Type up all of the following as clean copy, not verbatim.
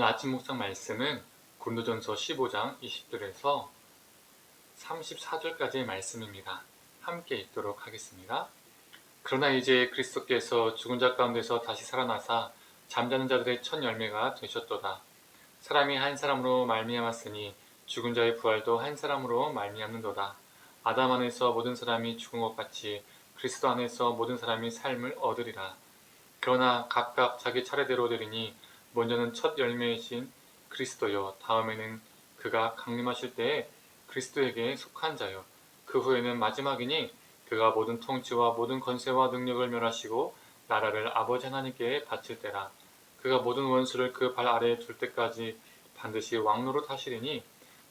오늘 아침 묵상 말씀은 고린도전서 15장 20절에서 34절까지의 말씀입니다. 함께 읽도록 하겠습니다. 그러나 이제 그리스도께서 죽은 자 가운데서 다시 살아나사 잠자는 자들의 첫 열매가 되셨도다. 사람이 한 사람으로 말미암았으니 죽은 자의 부활도 한 사람으로 말미암는도다. 아담 안에서 모든 사람이 죽은 것 같이 그리스도 안에서 모든 사람이 삶을 얻으리라. 그러나 각각 자기 차례대로 되리니 먼저는 첫 열매이신 그리스도요, 다음에는 그가 강림하실 때에 그리스도에게 속한 자요, 그 후에는 마지막이니 그가 모든 통치와 모든 권세와 능력을 멸하시고 나라를 아버지 하나님께 바칠 때라. 그가 모든 원수를 그 발 아래에 둘 때까지 반드시 왕노릇 하시리니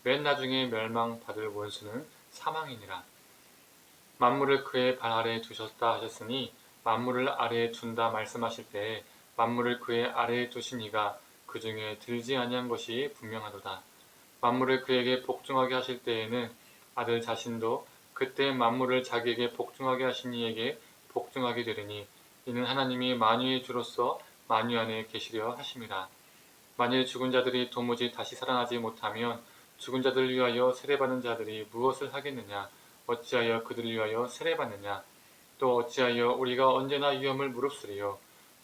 맨 나중에 멸망받을 원수는 사망이니라. 만물을 그의 발 아래에 두셨다 하셨으니 만물을 아래에 둔다 말씀하실 때에 만물을 그의 아래에 두신 이가 그 중에 들지 아니한 것이 분명하도다. 만물을 그에게 복종하게 하실 때에는 아들 자신도 그때 만물을 자기에게 복종하게 하신 이에게 복종하게 되리니 이는 하나님이 만유의 주로서 만유 안에 계시려 하심이라. 만일 죽은 자들이 도무지 다시 살아나지 못하면 죽은 자들을 위하여 세례받는 자들이 무엇을 하겠느냐? 어찌하여 그들을 위하여 세례받느냐? 또 어찌하여 우리가 언제나 위험을 무릅쓰리요?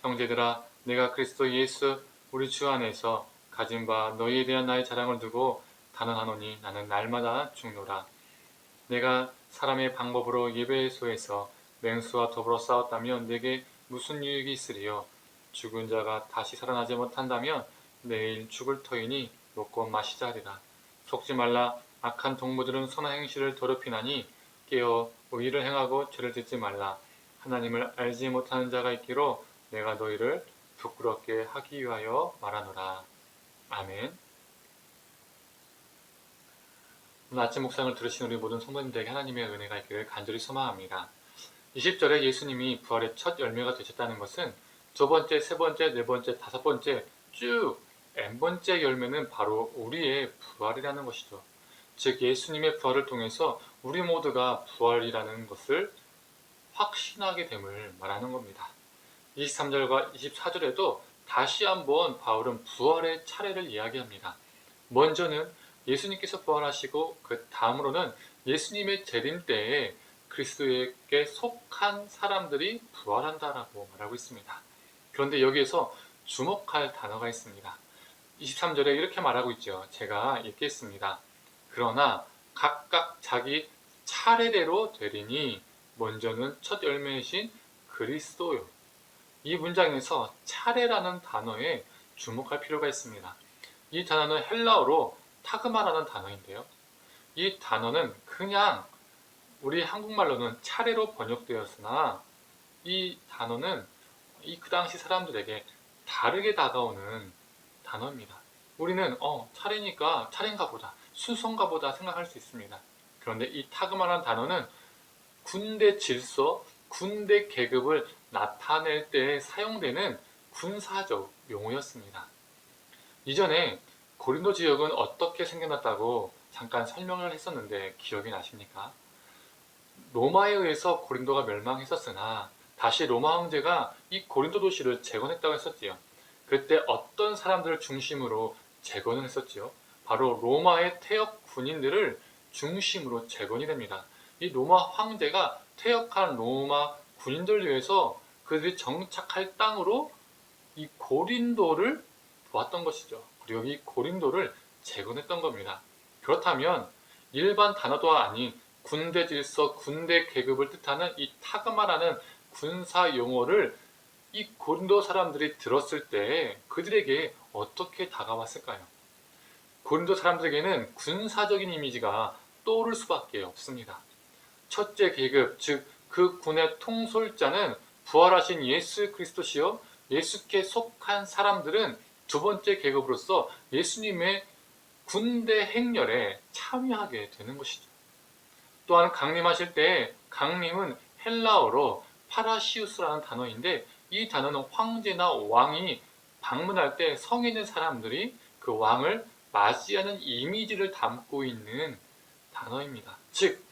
형제들아, 내가 그리스도 예수 우리 주 안에서 가진 바 너희에 대한 나의 자랑을 두고 단언하노니 나는 날마다 죽노라. 내가 사람의 방법으로 예배소에서 맹수와 더불어 싸웠다면 내게 무슨 유익이 있으리요? 죽은 자가 다시 살아나지 못한다면 내일 죽을 터이니 먹고 마시자 하리라. 속지 말라. 악한 동무들은 선한 행실을 더럽히나니 깨어 의를 행하고 죄를 짓지 말라. 하나님을 알지 못하는 자가 있기로 내가 너희를 부끄럽게 하기 위하여 말하노라. 아멘. 오늘 아침 묵상을 들으신 우리 모든 성도님들에게 하나님의 은혜가 있기를 간절히 소망합니다. 20절에 예수님이 부활의 첫 열매가 되셨다는 것은 두 번째, 세 번째, 네 번째, 다섯 번째 쭉 n번째 열매는 바로 우리의 부활이라는 것이죠. 즉 예수님의 부활을 통해서 우리 모두가 부활이라는 것을 확신하게 됨을 말하는 겁니다. 23절과 24절에도 다시 한번 바울은 부활의 차례를 이야기합니다. 먼저는 예수님께서 부활하시고 그 다음으로는 예수님의 재림 때에 그리스도에게 속한 사람들이 부활한다라고 말하고 있습니다. 그런데 여기에서 주목할 단어가 있습니다. 23절에 이렇게 말하고 있죠. 제가 읽겠습니다. 그러나 각각 자기 차례대로 되리니 먼저는 첫 열매이신 그리스도요. 이 문장에서 차례라는 단어에 주목할 필요가 있습니다. 이 단어는 헬라어로 타그마라는 단어인데요. 이 단어는 그냥 우리 한국말로는 차례로 번역되었으나 이 단어는 그 당시 사람들에게 다르게 다가오는 단어입니다. 우리는 차례니까 차례인가 보다, 순서인가 보다 생각할 수 있습니다. 그런데 이 타그마라는 단어는 군대 질서, 군대 계급을 나타낼 때 사용되는 군사적 용어였습니다. 이전에 고린도 지역은 어떻게 생겨났다고 잠깐 설명을 했었는데 기억이 나십니까? 로마에 의해서 고린도가 멸망했었으나 다시 로마 황제가 이 고린도 도시를 재건했다고 했었지요. 그때 어떤 사람들을 중심으로 재건을 했었지요? 바로 로마의 퇴역 군인들을 중심으로 재건이 됩니다. 이 로마 황제가 퇴역한 로마 군인들을 위해서 그들이 정착할 땅으로 이 고린도를 보았던 것이죠. 그리고 이 고린도를 재건했던 겁니다. 그렇다면 일반 단어도 아닌 군대 질서, 군대 계급을 뜻하는 이 타그마라는 군사 용어를 이 고린도 사람들이 들었을 때 그들에게 어떻게 다가왔을까요? 고린도 사람들에게는 군사적인 이미지가 떠오를 수밖에 없습니다. 첫째 계급, 즉 그 군의 통솔자는 부활하신 예수 그리스도시요, 예수께 속한 사람들은 두 번째 계급으로서 예수님의 군대 행렬에 참여하게 되는 것이죠. 또한 강림하실 때 강림은 헬라어로 파라시우스라는 단어인데 이 단어는 황제나 왕이 방문할 때 성에 있는 사람들이 그 왕을 맞이하는 이미지를 담고 있는 단어입니다. 즉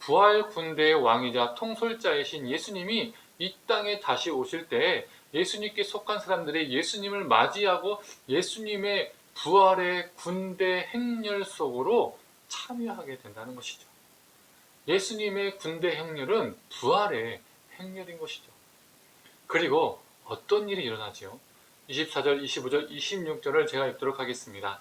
부활 군대의 왕이자 통솔자이신 예수님이 이 땅에 다시 오실 때 예수님께 속한 사람들이 예수님을 맞이하고 예수님의 부활의 군대 행렬 속으로 참여하게 된다는 것이죠. 예수님의 군대 행렬은 부활의 행렬인 것이죠. 그리고 어떤 일이 일어나지요? 24절, 25절, 26절을 제가 읽도록 하겠습니다.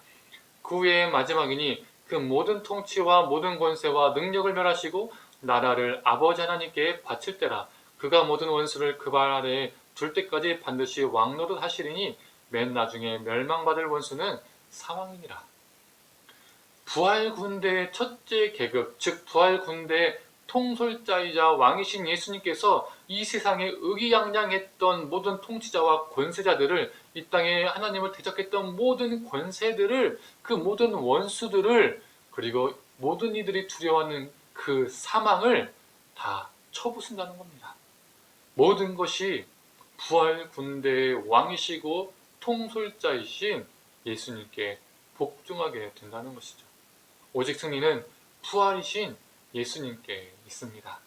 그 후에 마지막이니 그 모든 통치와 모든 권세와 능력을 멸하시고 나라를 아버지 하나님께 바칠 때라. 그가 모든 원수를 그 발 아래에 둘 때까지 반드시 왕노릇 하시리니 맨 나중에 멸망받을 원수는 사망이니라. 부활 군대의 첫째 계급, 즉 부활 군대의 통솔자이자 왕이신 예수님께서 이 세상에 의기양양했던 모든 통치자와 권세자들을, 이 땅에 하나님을 대적했던 모든 권세들을, 그 모든 원수들을, 그리고 모든 이들이 두려워하는 그 사망을 다 쳐부순다는 겁니다. 모든 것이 부활 군대의 왕이시고 통솔자이신 예수님께 복종하게 된다는 것이죠. 오직 승리는 부활이신 예수님께 있습니다.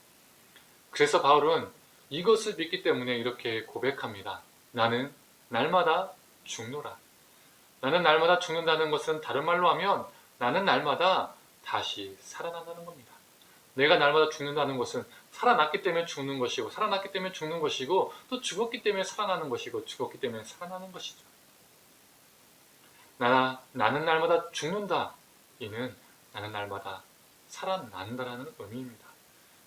그래서 바울은 이것을 믿기 때문에 이렇게 고백합니다. 나는 날마다 죽노라. 나는 날마다 죽는다는 것은 다른 말로 하면 나는 날마다 다시 살아난다는 겁니다. 내가 날마다 죽는다는 것은 살아났기 때문에 죽는 것이고, 살아났기 때문에 죽는 것이고, 또 죽었기 때문에 살아나는 것이고, 죽었기 때문에 살아나는 것이죠. 나는 날마다 죽는다. 이는 나는 날마다 살아난다라는 의미입니다.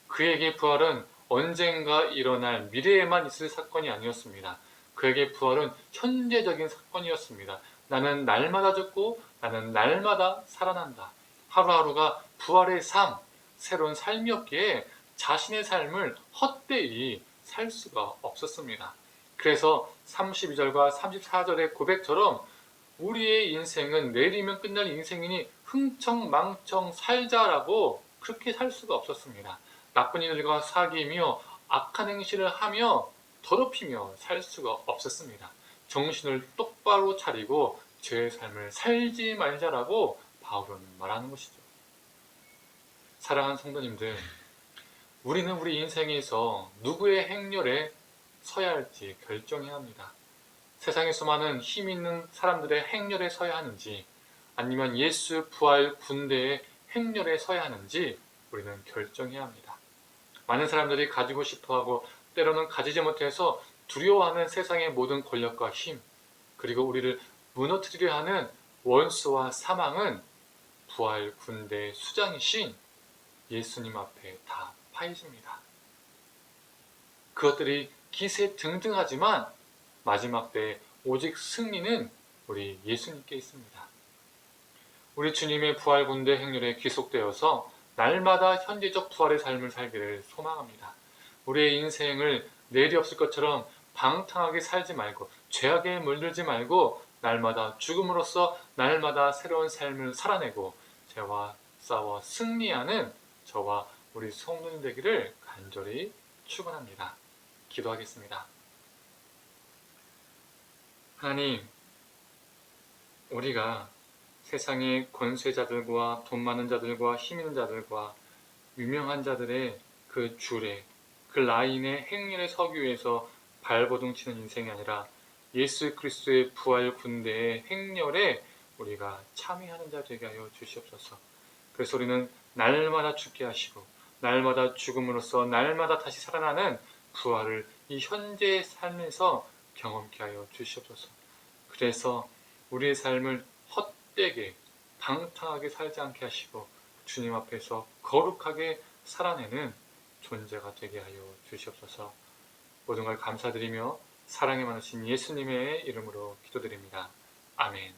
그에게 부활은 언젠가 일어날 미래에만 있을 사건이 아니었습니다. 그에게 부활은 현재적인 사건이었습니다. 나는 날마다 죽고 나는 날마다 살아난다. 하루하루가 부활의 삶, 새로운 삶이었기에 자신의 삶을 헛되이 살 수가 없었습니다. 그래서 32절과 34절의 고백처럼 우리의 인생은 내일이면 끝날 인생이니 흥청망청 살자라고 그렇게 살 수가 없었습니다. 나쁜 이들과 사귀며 악한 행실을 하며 더럽히며 살 수가 없었습니다. 정신을 똑바로 차리고 죄의 삶을 살지 말자라고 바울은 말하는 것이죠. 사랑하는 성도님들, 우리는 우리 인생에서 누구의 행렬에 서야 할지 결정해야 합니다. 세상의 수많은 힘 있는 사람들의 행렬에 서야 하는지, 아니면 예수 부활 군대의 행렬에 서야 하는지 우리는 결정해야 합니다. 많은 사람들이 가지고 싶어하고 때로는 가지지 못해서 두려워하는 세상의 모든 권력과 힘, 그리고 우리를 무너뜨리려 하는 원수와 사망은 부활 군대의 수장이신 예수님 앞에 다 파해집니다. 그것들이 기세등등하지만 마지막 때에 오직 승리는 우리 예수님께 있습니다. 우리 주님의 부활 군대 행렬에 귀속되어서 날마다 현재적 부활의 삶을 살기를 소망합니다. 우리의 인생을 내일이 없을 것처럼 방탕하게 살지 말고, 죄악에 물들지 말고, 날마다 죽음으로써 날마다 새로운 삶을 살아내고 죄와 싸워 승리하는 저와 우리 성도님 되기를 간절히 축원합니다. 기도하겠습니다. 하나님, 우리가 세상의 권세자들과 돈 많은 자들과 힘 있는 자들과 유명한 자들의 그 줄에, 그 라인의 행렬에 서기 위해서 발버둥 치는 인생이 아니라 예수 그리스도의 부활 군대의 행렬에 우리가 참여하는 자 되게 하여 주시옵소서. 그래서 우리는 날마다 죽게 하시고 날마다 죽음으로써 날마다 다시 살아나는 부활을 이 현재의 삶에서 경험케 하여 주시옵소서. 그래서 우리의 삶을 헛되게 방탕하게 살지 않게 하시고 주님 앞에서 거룩하게 살아내는 존재가 되게 하여 주시옵소서. 모든 걸 감사드리며 사랑에 많으신 예수님의 이름으로 기도드립니다. 아멘.